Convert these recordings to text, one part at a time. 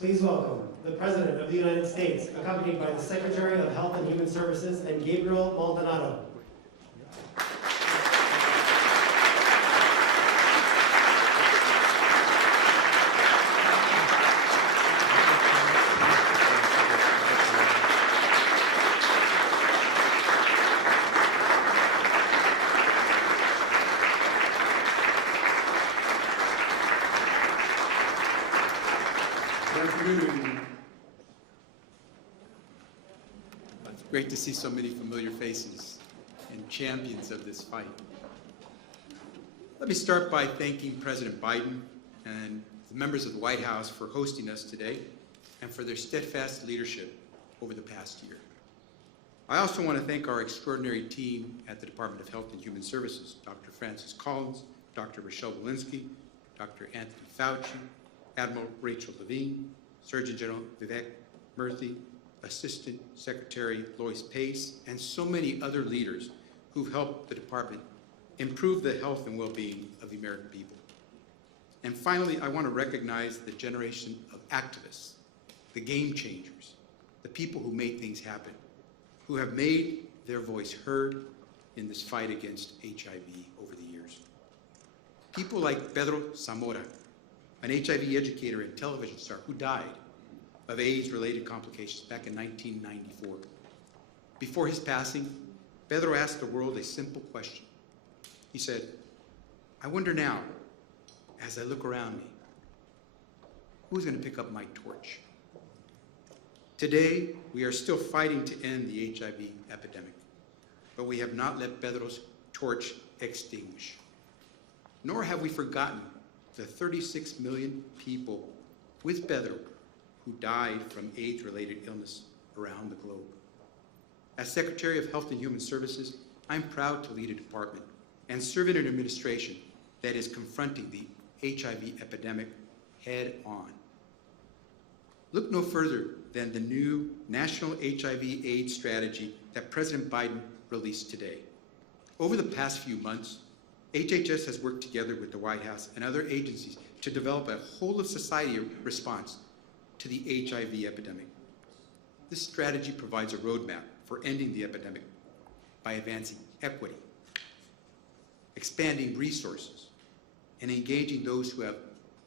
Please welcome the President of the United States, accompanied by the Secretary of Health and Human Services and Gabriel Maldonado. It's great to see so many familiar faces and champions of this fight. Let me start by thanking President Biden and the members of the White House for hosting us today and for their steadfast leadership over the past year. I also want to thank our extraordinary team at the Department of Health and Human Services, Dr. Francis Collins, Dr. Rochelle Walensky, Dr. Anthony Fauci, Admiral Rachel Levine, Surgeon General Vivek Murthy, Assistant Secretary Lois Pace, and so many other leaders who've helped the department improve the health and well-being of the American people. And finally, I want to recognize the generation of activists, the game changers, the people who made things happen, who have made their voice heard in this fight against HIV over the years. People like Pedro Zamora, an HIV educator and television star who died of AIDS-related complications back in 1994. Before his passing, Pedro asked the world a simple question. He said, "I wonder now, as I look around me, who's going to pick up my torch?" Today, we are still fighting to end the HIV epidemic, but we have not let Pedro's torch extinguish. Nor have we forgotten the 36 million people with Pedro who died from AIDS-related illness around the globe. As Secretary of Health and Human Services, I'm proud to lead a department and serve in an administration that is confronting the HIV epidemic head on. Look no further than the new National HIV/AIDS strategy that President Biden released today. Over the past few months, HHS has worked together with the White House and other agencies to develop a whole-of-society response to the HIV epidemic. This strategy provides a roadmap for ending the epidemic by advancing equity, expanding resources, and engaging those who have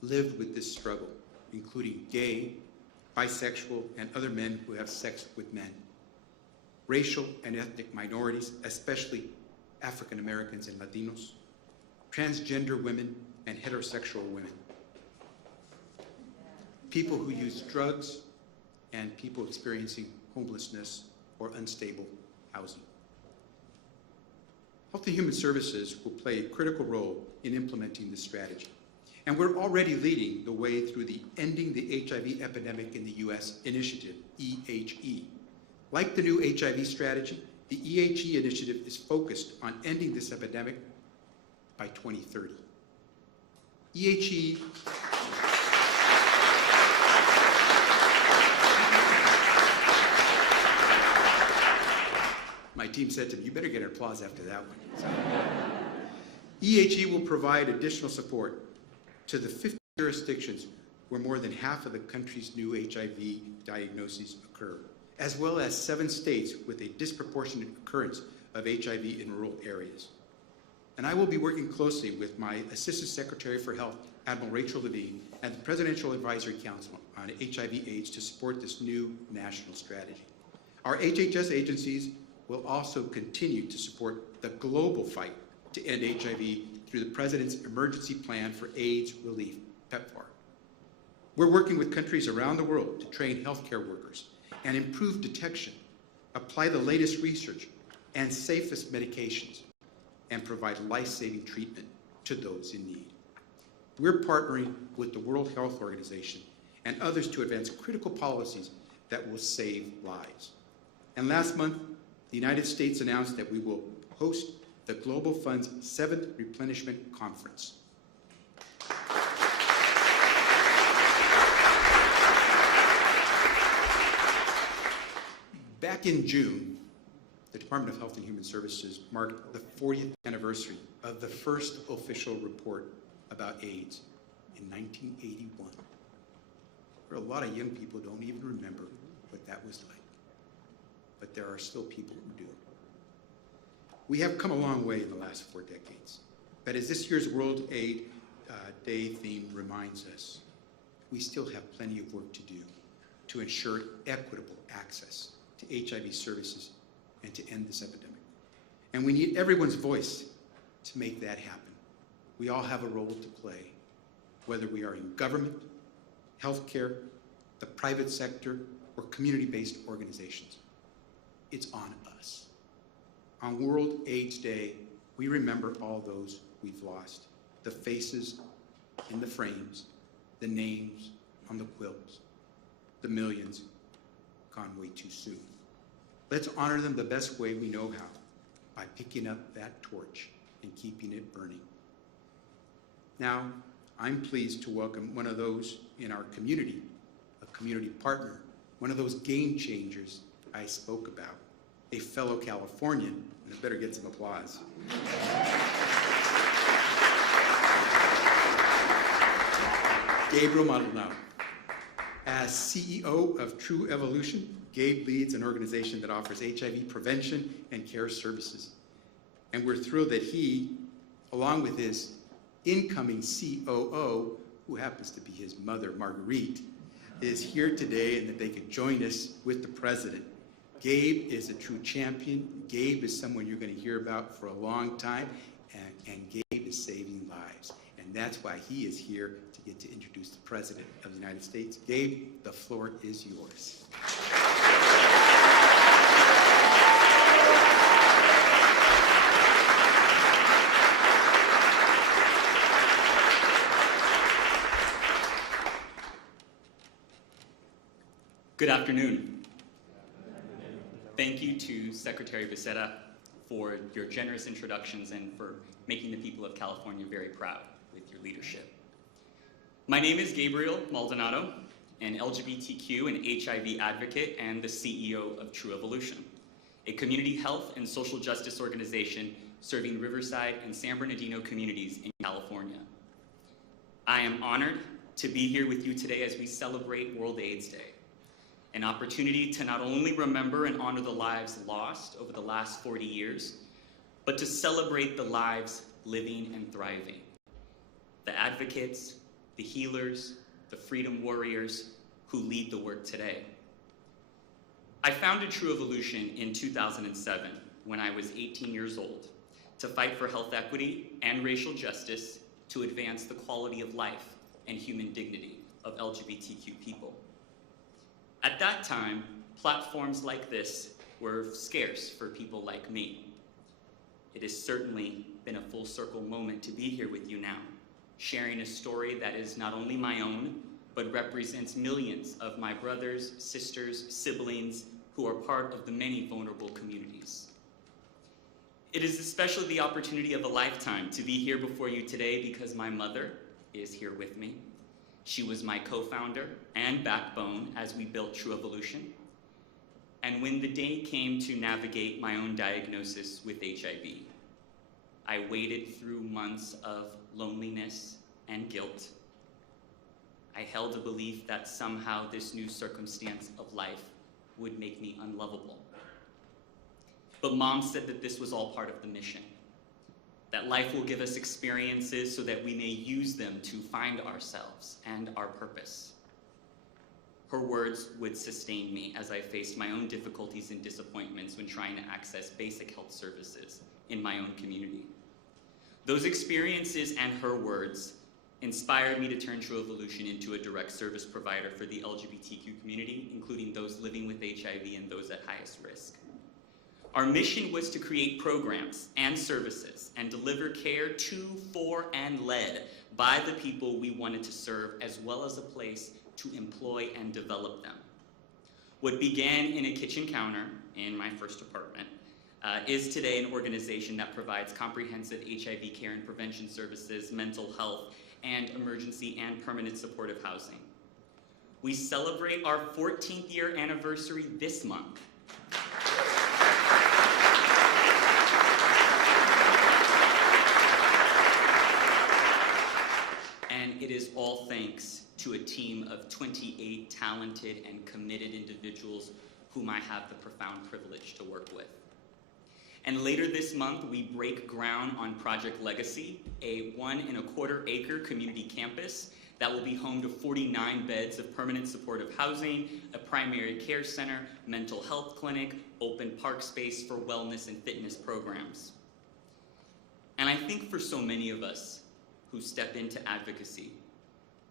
lived with this struggle, including gay, bisexual, and other men who have sex with men, racial and ethnic minorities, especially African Americans and Latinos, transgender women, and heterosexual women, people who use drugs, and people experiencing homelessness or unstable housing. Health and Human Services will play a critical role in implementing this strategy. And we're already leading the way through the Ending the HIV Epidemic in the U.S. initiative, EHE. Like the new HIV strategy, the EHE initiative is focused on ending this epidemic by 2030. EHE My team said to me, "You better get an applause after that one." So, EHE will provide additional support to the 50 jurisdictions where more than half of the country's new HIV diagnoses occur, as well as 7 states with a disproportionate occurrence of HIV in rural areas. And I will be working closely with my Assistant Secretary for Health, Admiral Rachel Levine, and the Presidential Advisory Council on HIV/AIDS to support this new national strategy. Our HHS agencies will also continue to support the global fight to end HIV through the President's Emergency Plan for AIDS Relief, PEPFAR. We're working with countries around the world to train healthcare workers and improve detection, apply the latest research and safest medications, and provide life-saving treatment to those in need. We're partnering with the World Health Organization and others to advance critical policies that will save lives. And last month, the United States announced that we will host the Global Fund's 7th Replenishment Conference. Back in June, the Department of Health and Human Services marked the 40th anniversary of the first official report about AIDS in 1981. There are a lot of young people who don't even remember what that was like. But there are still people who do. We have come a long way in the last 4 decades. But as this year's World AIDS Day theme reminds us, we still have plenty of work to do to ensure equitable access to HIV services and to end this epidemic. And we need everyone's voice to make that happen. We all have a role to play, whether we are in government, healthcare, the private sector, or community-based organizations. It's on us. On World AIDS Day, we remember all those we've lost, the faces in the frames, the names on the quilts, the millions gone way too soon. Let's honor them the best way we know how, by picking up that torch and keeping it burning. Now, I'm pleased to welcome one of those in our community, a community partner, one of those game changers I spoke about, a fellow Californian, and I better get some applause. Gabriel Maldonado. As CEO of True Evolution, Gabe leads an organization that offers HIV prevention and care services. And we're thrilled that he, along with his incoming COO, who happens to be his mother, Marguerite, is here today and that they could join us with the president. Gabe is a true champion. Gabe is someone you're going to hear about for a long time, and Gabe is saving lives. And that's why he is here to get to introduce the President of the United States. Gabe, the floor is yours. Good afternoon. Thank you to Secretary Becerra for your generous introductions and for making the people of California very proud with your leadership. My name is Gabriel Maldonado, an LGBTQ and HIV advocate and the CEO of True Evolution, a community health and social justice organization serving Riverside and San Bernardino communities in California. I am honored to be here with you today as we celebrate World AIDS Day, an opportunity to not only remember and honor the lives lost over the last 40 years, but to celebrate the lives living and thriving. The advocates, the healers, the freedom warriors who lead the work today. I founded True Evolution in 2007 when I was 18 years old to fight for health equity and racial justice to advance the quality of life and human dignity of LGBTQ people. At that time, platforms like this were scarce for people like me. It has certainly been a full circle moment to be here with you now, sharing a story that is not only my own, but represents millions of my brothers, sisters, siblings who are part of the many vulnerable communities. It is especially the opportunity of a lifetime to be here before you today because my mother is here with me. She was my co-founder and backbone as we built True Evolution. And when the day came to navigate my own diagnosis with HIV, I waded through months of loneliness and guilt. I held a belief that somehow this new circumstance of life would make me unlovable. But Mom said that this was all part of the mission, that life will give us experiences so that we may use them to find ourselves and our purpose. Her words would sustain me as I faced my own difficulties and disappointments when trying to access basic health services in my own community. Those experiences and her words inspired me to turn True Evolution into a direct service provider for the LGBTQ community, including those living with HIV and those at highest risk. Our mission was to create programs and services and deliver care to, for, and led by the people we wanted to serve, as well as a place to employ and develop them. What began in a kitchen counter in my first apartment is today an organization that provides comprehensive HIV care and prevention services, mental health, and emergency and permanent supportive housing. We celebrate our 14th year anniversary this month. And it is all thanks to a team of 28 talented and committed individuals whom I have the profound privilege to work with. And later this month, we break ground on Project Legacy, a 1.25 acre community campus that will be home to 49 beds of permanent supportive housing, a primary care center, mental health clinic, open park space for wellness and fitness programs. And I think for so many of us who step into advocacy,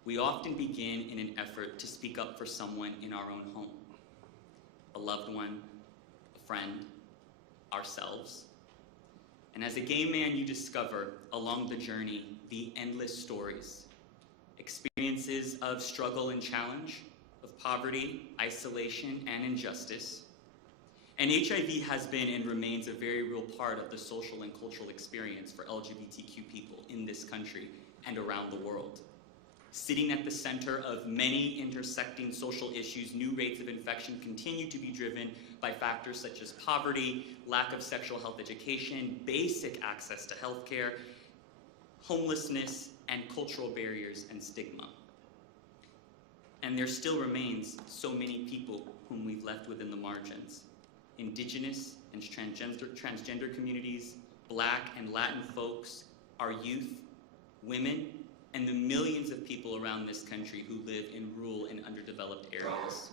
we often begin in an effort to speak up for someone in our own home, a loved one, a friend, ourselves. And as a gay man, you discover along the journey the endless stories, experiences of struggle and challenge, of poverty, isolation, and injustice. And HIV has been and remains a very real part of the social and cultural experience for LGBTQ people in this country and around the world. Sitting at the center of many intersecting social issues, new rates of infection continue to be driven by factors such as poverty, lack of sexual health education, basic access to healthcare, homelessness, and cultural barriers and stigma. And there still remains so many people whom we've left within the margins. Indigenous and transgender communities, Black and Latin folks, our youth, women, and the millions of people around this country who live in rural and underdeveloped areas.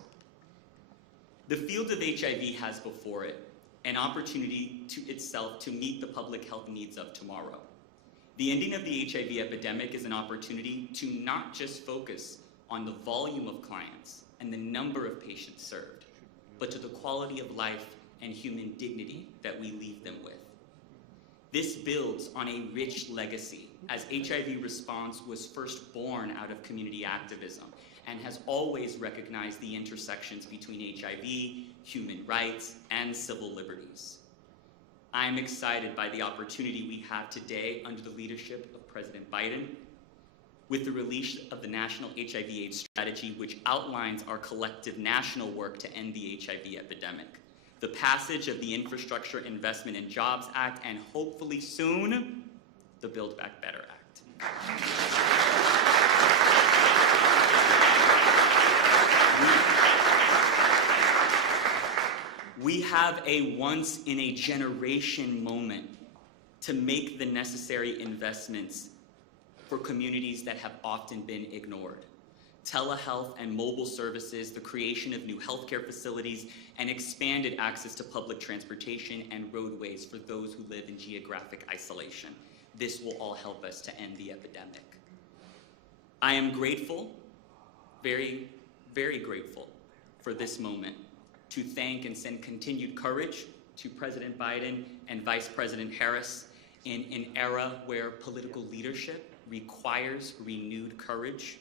The field of HIV has before it an opportunity to itself to meet the public health needs of tomorrow. The ending of the HIV epidemic is an opportunity to not just focus on the volume of clients and the number of patients served, but to the quality of life and human dignity that we leave them with. This builds on a rich legacy, as HIV response was first born out of community activism and has always recognized the intersections between HIV, human rights, and civil liberties. I am excited by the opportunity we have today under the leadership of President Biden, with the release of the National HIV/AIDS Strategy, which outlines our collective national work to end the HIV epidemic, the passage of the Infrastructure Investment and Jobs Act, and hopefully soon, the Build Back Better Act. We have a once-in-a-generation moment to make the necessary investments for communities that have often been ignored. Telehealth and mobile services, the creation of new healthcare facilities, and expanded access to public transportation and roadways for those who live in geographic isolation. This will all help us to end the epidemic. I am grateful, very, very grateful for this moment, to thank and send continued courage to President Biden and Vice President Harris in an era where political leadership requires renewed courage.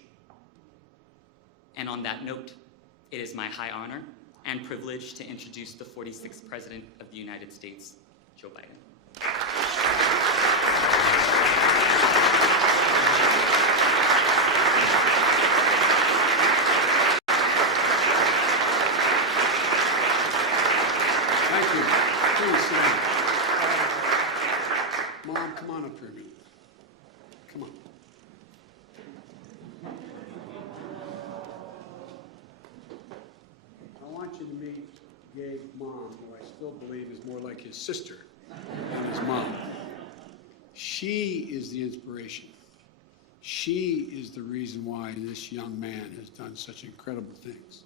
And on that note, it is my high honor and privilege to introduce the 46th President of the United States, Joe Biden. Thank you. Please sit down. Mom, come on up here a minute. Come on. I want you to meet Gabe's mom, who I still believe is more like his sister than his mom. She is the inspiration. She is the reason why this young man has done such incredible things.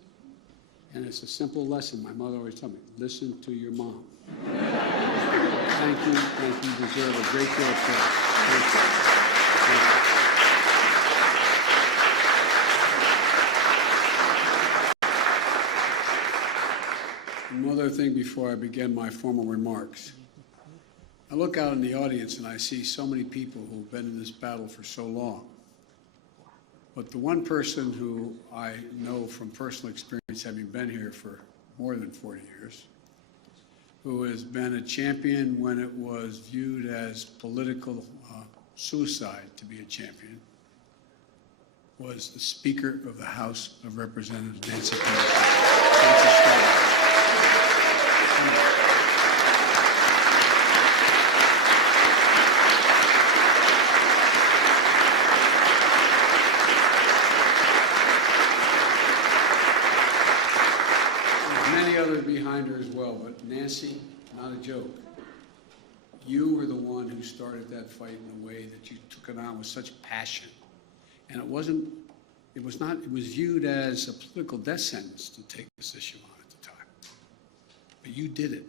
And it's a simple lesson my mother always told me: listen to your mom. Thank you. Thank you. You deserve a great deal of praise. Thank you. Thank you. One other thing before I begin my formal remarks. I look out in the audience and I see so many people who've been in this battle for so long. But the one person who I know from personal experience, having been here for more than 40 years, who has been a champion when it was viewed as political suicide to be a champion, was the Speaker of the House of Representatives, Nancy Pelosi. not a joke. You were the one who started that fight in a way that you took it on with such passion. And it was viewed as a political death sentence to take this issue on at the time. But you did it.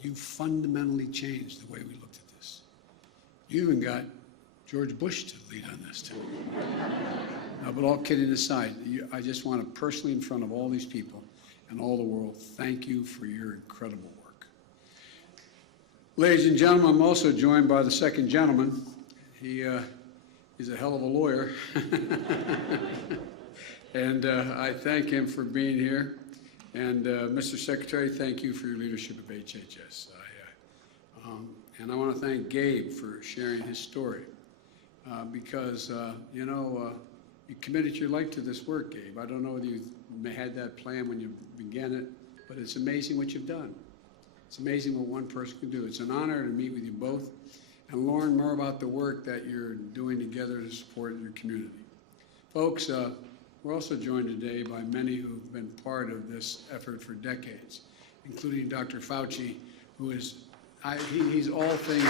You fundamentally changed the way we looked at this. You even got George Bush to lead on this too. No, but all kidding aside, I just want to personally, in front of all these people and all the world, thank you for your incredible work. Ladies and gentlemen, I'm also joined by the second gentleman. He's a hell of a lawyer. And I thank him for being here. And Mr. Secretary, thank you for your leadership of HHS. And I want to thank Gabe for sharing his story. Because, you committed your life to this work, Gabe. I don't know whether you had that plan when you began it, but it's amazing what you've done. It's amazing what one person can do. It's an honor to meet with you both and learn more about the work that you're doing together to support your community. Folks, we're also joined today by many who've been part of this effort for decades, including Dr. Fauci, who is, he's all things.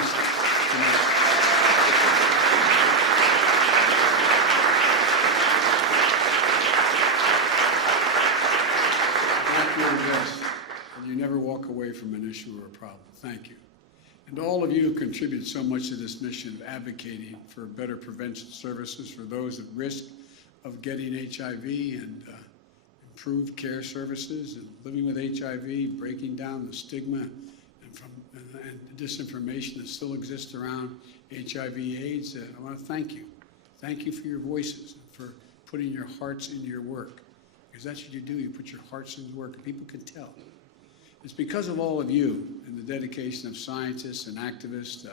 And you never walk away from an issue or a problem. Thank you. And all of you who contribute so much to this mission of advocating for better prevention services for those at risk of getting HIV and improved care services and living with HIV, breaking down the stigma and disinformation that still exists around HIV/AIDS. I want to thank you. Thank you for your voices, for putting your hearts into your work. Because that's what you do, you put your hearts into work, and people can tell. It's because of all of you and the dedication of scientists and activists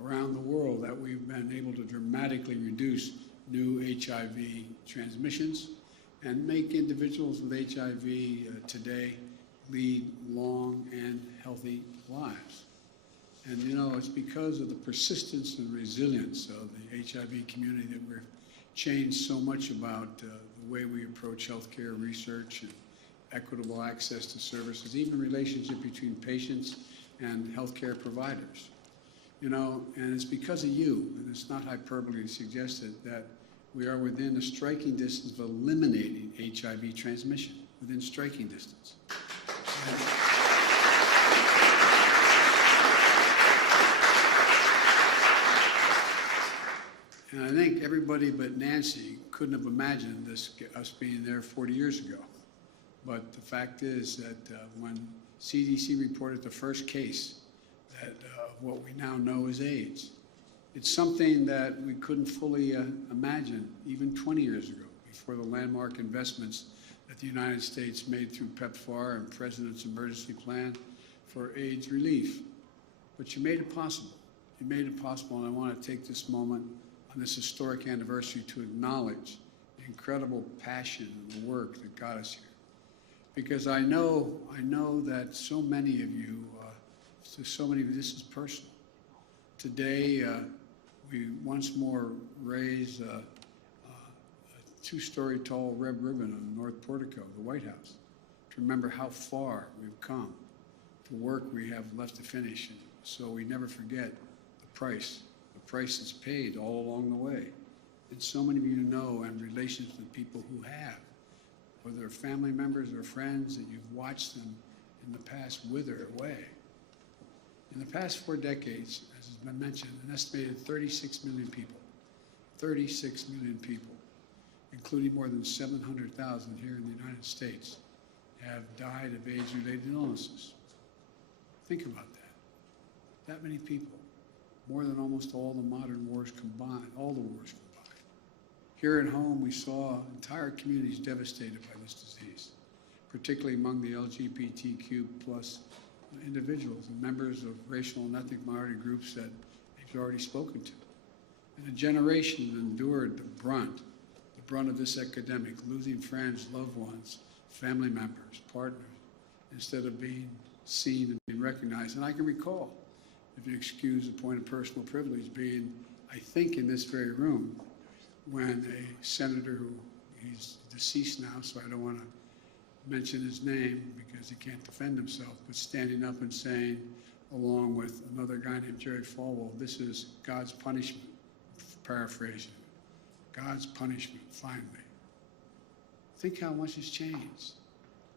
around the world that we've been able to dramatically reduce new HIV transmissions and make individuals with HIV today lead long and healthy lives. And you know, it's because of the persistence and resilience of the HIV community that we've changed so much about the way we approach healthcare research and equitable access to services, even relationship between patients and healthcare providers. You know, and it's because of you, and it's not hyperbole to suggest it, that we are within a striking distance of eliminating HIV transmission, within striking distance. And I think everybody but Nancy couldn't have imagined this, us being there 40 years ago. But the fact is that when CDC reported the first case of what we now know as AIDS, it's something that we couldn't fully imagine even 20 years ago, before the landmark investments that the United States made through PEPFAR and President's Emergency Plan for AIDS relief. But you made it possible. You made it possible, and I want to take this moment on this historic anniversary to acknowledge the incredible passion and the work that got us here. Because I know that so many of you, this is personal. Today, we once more raise a two-story tall red ribbon on the North Portico of the White House to remember how far we've come, the work we have left to finish, and so we never forget the price that's paid all along the way. And so many of you know and relations with people who have, whether they're family members or friends, that you've watched them in the past wither away. In the past 4 decades, as has been mentioned, an estimated 36 million people, 36 million people, including more than 700,000 here in the United States, have died of AIDS-related illnesses. Think about that. That many people, more than almost all the modern wars combined, all the wars combined. Here at home, we saw entire communities devastated by this disease, particularly among the LGBTQ plus individuals and members of racial and ethnic minority groups that you've already spoken to. And a generation endured the brunt of this epidemic, losing friends, loved ones, family members, partners, instead of being seen and being recognized. And I can recall, if you excuse a point of personal privilege, being, I think, in this very room when a senator who, he's deceased now, so I don't want to mention his name because he can't defend himself, but standing up and saying, along with another guy named Jerry Falwell, this is God's punishment, paraphrasing, God's punishment, finally. Think how much has changed.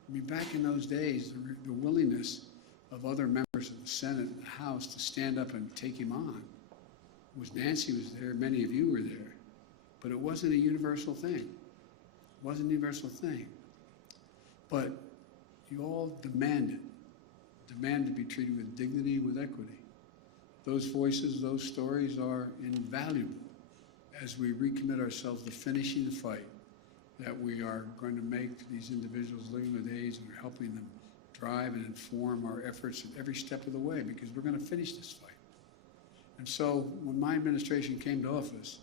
I mean, back in those days, the willingness of other members of the Senate and the House to stand up and take him on was, Nancy was there, many of you were there, but it wasn't a universal thing. It wasn't a universal thing. But you all demand to be treated with dignity, with equity. Those voices, those stories are invaluable as we recommit ourselves to finishing the fight that we are going to make these individuals living with AIDS, and we're helping them drive and inform our efforts at every step of the way, because we're going to finish this fight. And so when my administration came to office,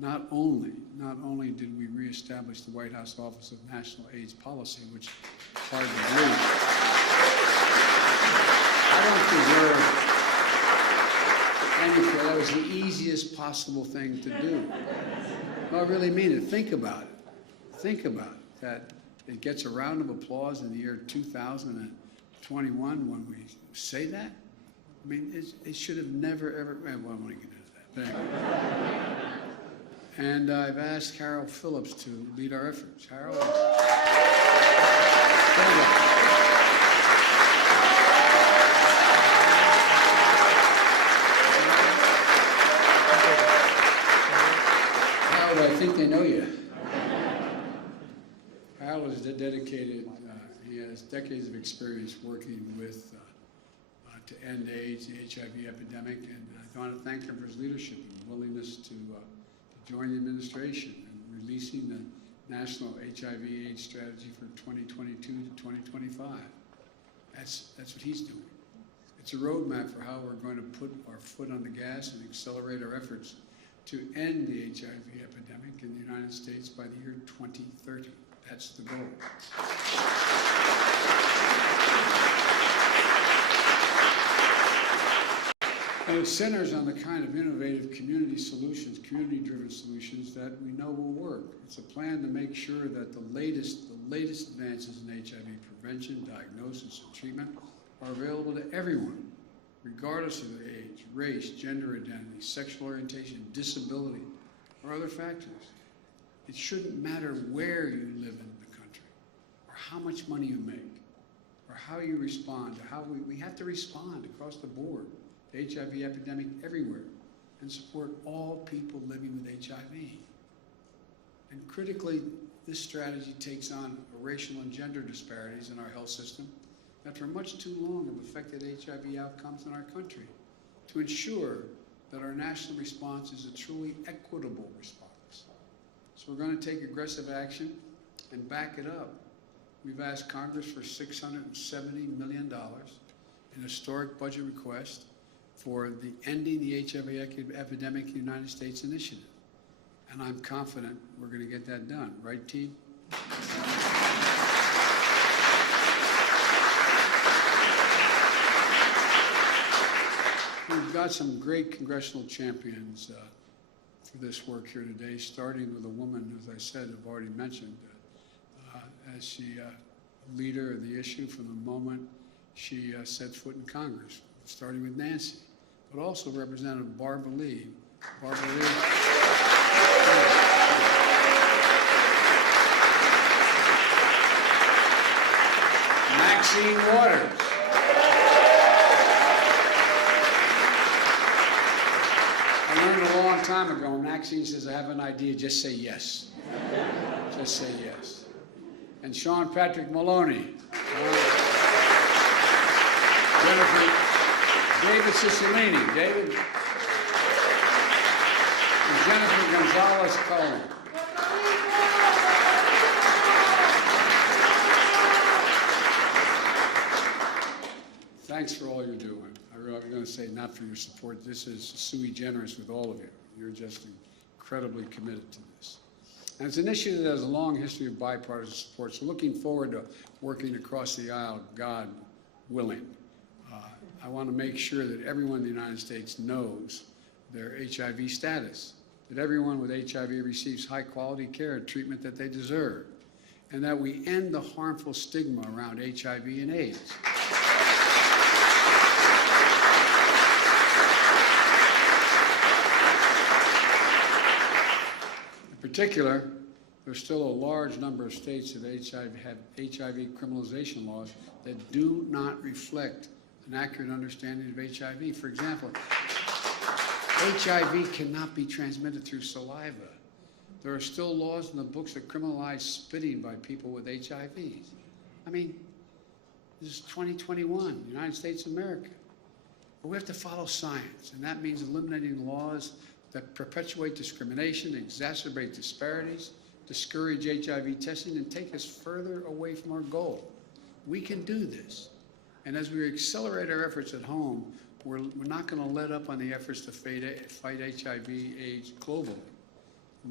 not only did we reestablish the White House Office of National AIDS Policy, which is hard to believe. I don't deserve any credit. That was the easiest possible thing to do. No, I really mean it. Think about it. Think about it, that it gets a round of applause in the year 2021 when we say that. I mean, it should have never, ever, well, I don't want to get into that. But anyway. And I've asked Harold Phillips to lead our efforts. Harold. Harold, I think they know you. Harold is dedicated, he has decades of experience working with, to end AIDS, the HIV epidemic, and I want to thank him for his leadership and willingness to join the administration and releasing the National HIV/AIDS Strategy for 2022 to 2025. That's what he's doing. It's a roadmap for how we're going to put our foot on the gas and accelerate our efforts to end the HIV epidemic in the United States by the year 2030. That's the goal. And it centers on the kind of innovative community solutions, community-driven solutions that we know will work. It's a plan to make sure that the latest advances in HIV prevention, diagnosis, and treatment are available to everyone, regardless of their age, race, gender identity, sexual orientation, disability, or other factors. It shouldn't matter where you live in the country, or how much money you make, or how you respond, to how we have to respond across the board. The HIV epidemic everywhere, and support all people living with HIV. And critically, this strategy takes on racial and gender disparities in our health system that for much too long have affected HIV outcomes in our country, to ensure that our national response is a truly equitable response. So we're going to take aggressive action and back it up. We've asked Congress for $670 million, an historic budget request for the Ending the HIV Epidemic in the United States initiative. And I'm confident we're going to get that done. Right, team? We've got some great congressional champions for this work here today, starting with a woman, as I said, I've already mentioned, as she a leader of the issue from the moment she set foot in Congress, starting with Nancy, but also Representative Barbara Lee. Barbara Lee. Maxine Waters. I learned a long time ago, Maxine says, I have an idea, just say yes. Just say yes. And Sean Patrick Maloney. Jennifer, David Cicilline. David. And Jennifer Gonzalez-Cohen. Thanks for all you're doing. I'm going to say not for your support. This is sui generis with all of you. You're just incredibly committed to this. And it's an initiative that has a long history of bipartisan support, so looking forward to working across the aisle, God willing. I want to make sure that everyone in the United States knows their HIV status, that everyone with HIV receives high-quality care and treatment that they deserve, and that we end the harmful stigma around HIV and AIDS. In particular, there's still a large number of states that have HIV criminalization laws that do not reflect an accurate understanding of HIV. For example, HIV cannot be transmitted through saliva. There are still laws in the books that criminalize spitting by people with HIVs. I mean, this is 2021, United States of America. But we have to follow science, and that means eliminating laws that perpetuate discrimination, exacerbate disparities, discourage HIV testing, and take us further away from our goal. We can do this. And as we accelerate our efforts at home, we're not going to let up on the efforts to fight HIV/AIDS globally.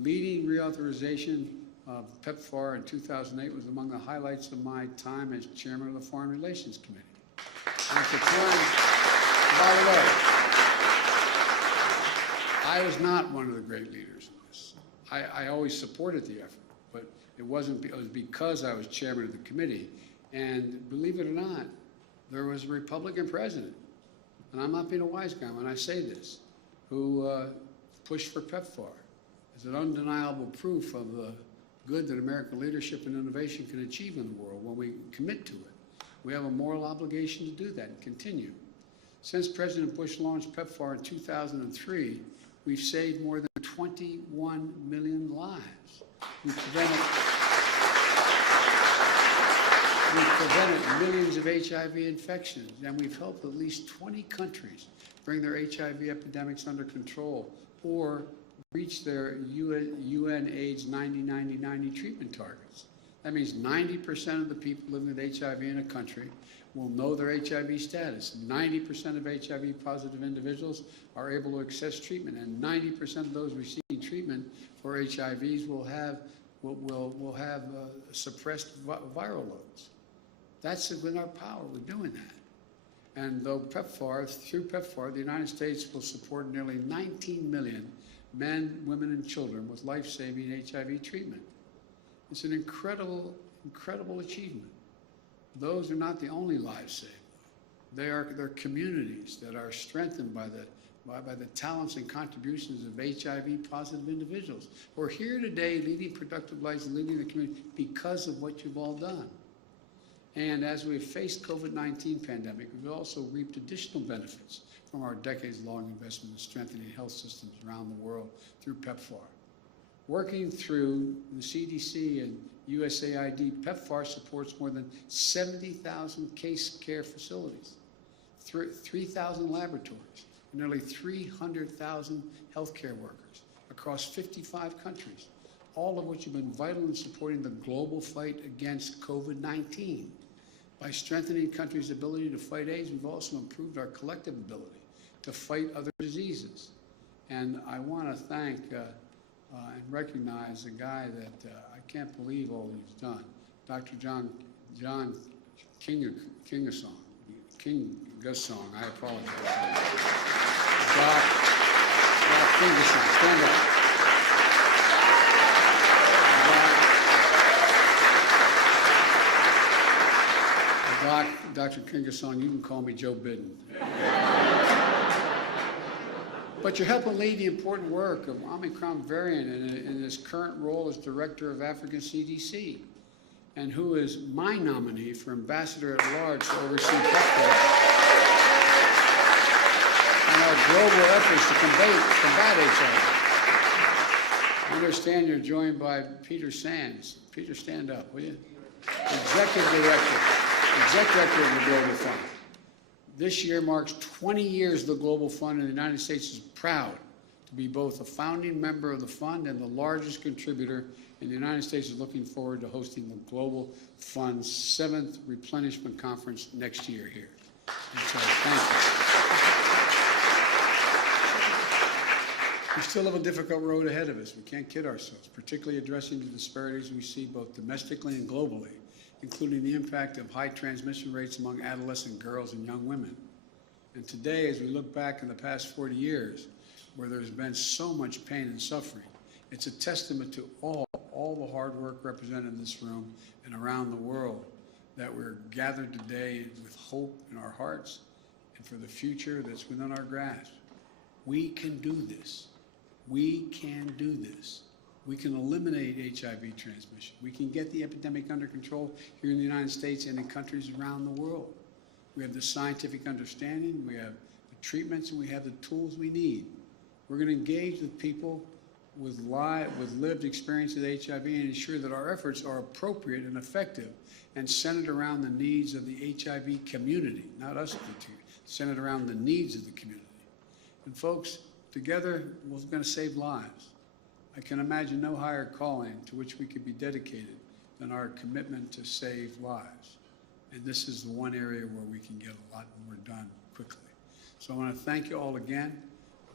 Leading reauthorization of PEPFAR in 2008 was among the highlights of my time as chairman of the Foreign Relations Committee. And at the time, by the way, I was not one of the great leaders in this. I always supported the effort, but it was because I was chairman of the committee. And believe it or not, there was a Republican president, and I'm not being a wise guy when I say this, who pushed for PEPFAR as an undeniable proof of the good that American leadership and innovation can achieve in the world when we commit to it. We have a moral obligation to do that and continue. Since President Bush launched PEPFAR in 2003, we've saved more than 21 million lives. We've prevented millions of HIV infections, and we've helped at least 20 countries bring their HIV epidemics under control or reach their UN AIDS 90-90-90 treatment targets. That means 90% of the people living with HIV in a country will know their HIV status. 90% of HIV-positive individuals are able to access treatment, and 90% of those receiving treatment for HIVs will have suppressed viral loads. That's within our power. We're doing that. And through PEPFAR, the United States will support nearly 19 million men, women, and children with life-saving HIV treatment. It's an incredible, incredible achievement. Those are not the only lives saved. They're communities that are strengthened by the talents and contributions of HIV-positive individuals who are here today leading productive lives and leading the community because of what you've all done. And as we've faced COVID-19 pandemic, we've also reaped additional benefits from our decades-long investment in strengthening health systems around the world through PEPFAR. Working through the CDC and USAID, PEPFAR supports more than 70,000 case care facilities, 3,000 laboratories, and nearly 300,000 healthcare workers across 55 countries, all of which have been vital in supporting the global fight against COVID-19. By strengthening countries' ability to fight AIDS, we've also improved our collective ability to fight other diseases. And I want to thank and recognize a guy that I can't believe all he's done, Dr. John Kingasong, I apologize. Doc Kingasong, stand up. Dr. Kingasong, you can call me Joe Biden. But you're helping lead the important work of Omicron variant in his current role as Director of African CDC, and who is my nominee for Ambassador at Large to oversee PEPFAR and our global efforts to combat HIV. I understand you're joined by Peter Sands. Peter, stand up, will you? Executive Director of the Global Fund. This year marks 20 years of the Global Fund, and the United States is proud to be both a founding member of the fund and the largest contributor, and the United States is looking forward to hosting the Global Fund's 7th Replenishment Conference next year here. And so, thank you. We still have a difficult road ahead of us. We can't kid ourselves, particularly addressing the disparities we see both domestically and globally, including the impact of high transmission rates among adolescent girls and young women. And today, as we look back in the past 40 years, where there's been so much pain and suffering, it's a testament to all all the hard work represented in this room and around the world, that we're gathered today with hope in our hearts and for the future that's within our grasp. We can do this. We can do this. We can eliminate HIV transmission. We can get the epidemic under control here in the United States and in countries around the world. We have the scientific understanding, we have the treatments, and we have the tools we need. We're going to engage with people with lived experience with HIV and ensure that our efforts are appropriate and effective and centered around the needs of the HIV community, not us, centered around the needs of the community. And folks, together, we're going to save lives. I can imagine no higher calling to which we could be dedicated than our commitment to save lives. And this is the one area where we can get a lot more done quickly. So I want to thank you all again.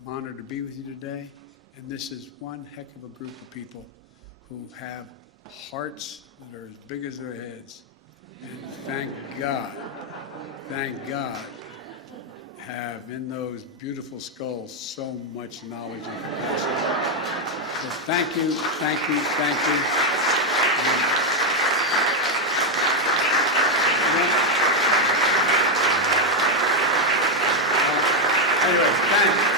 I'm honored to be with you today. And this is one heck of a group of people who have hearts that are as big as their heads. And thank God, have in those beautiful skulls so much knowledge and capacity. So thank you, thank you, thank you. Anyway, thanks.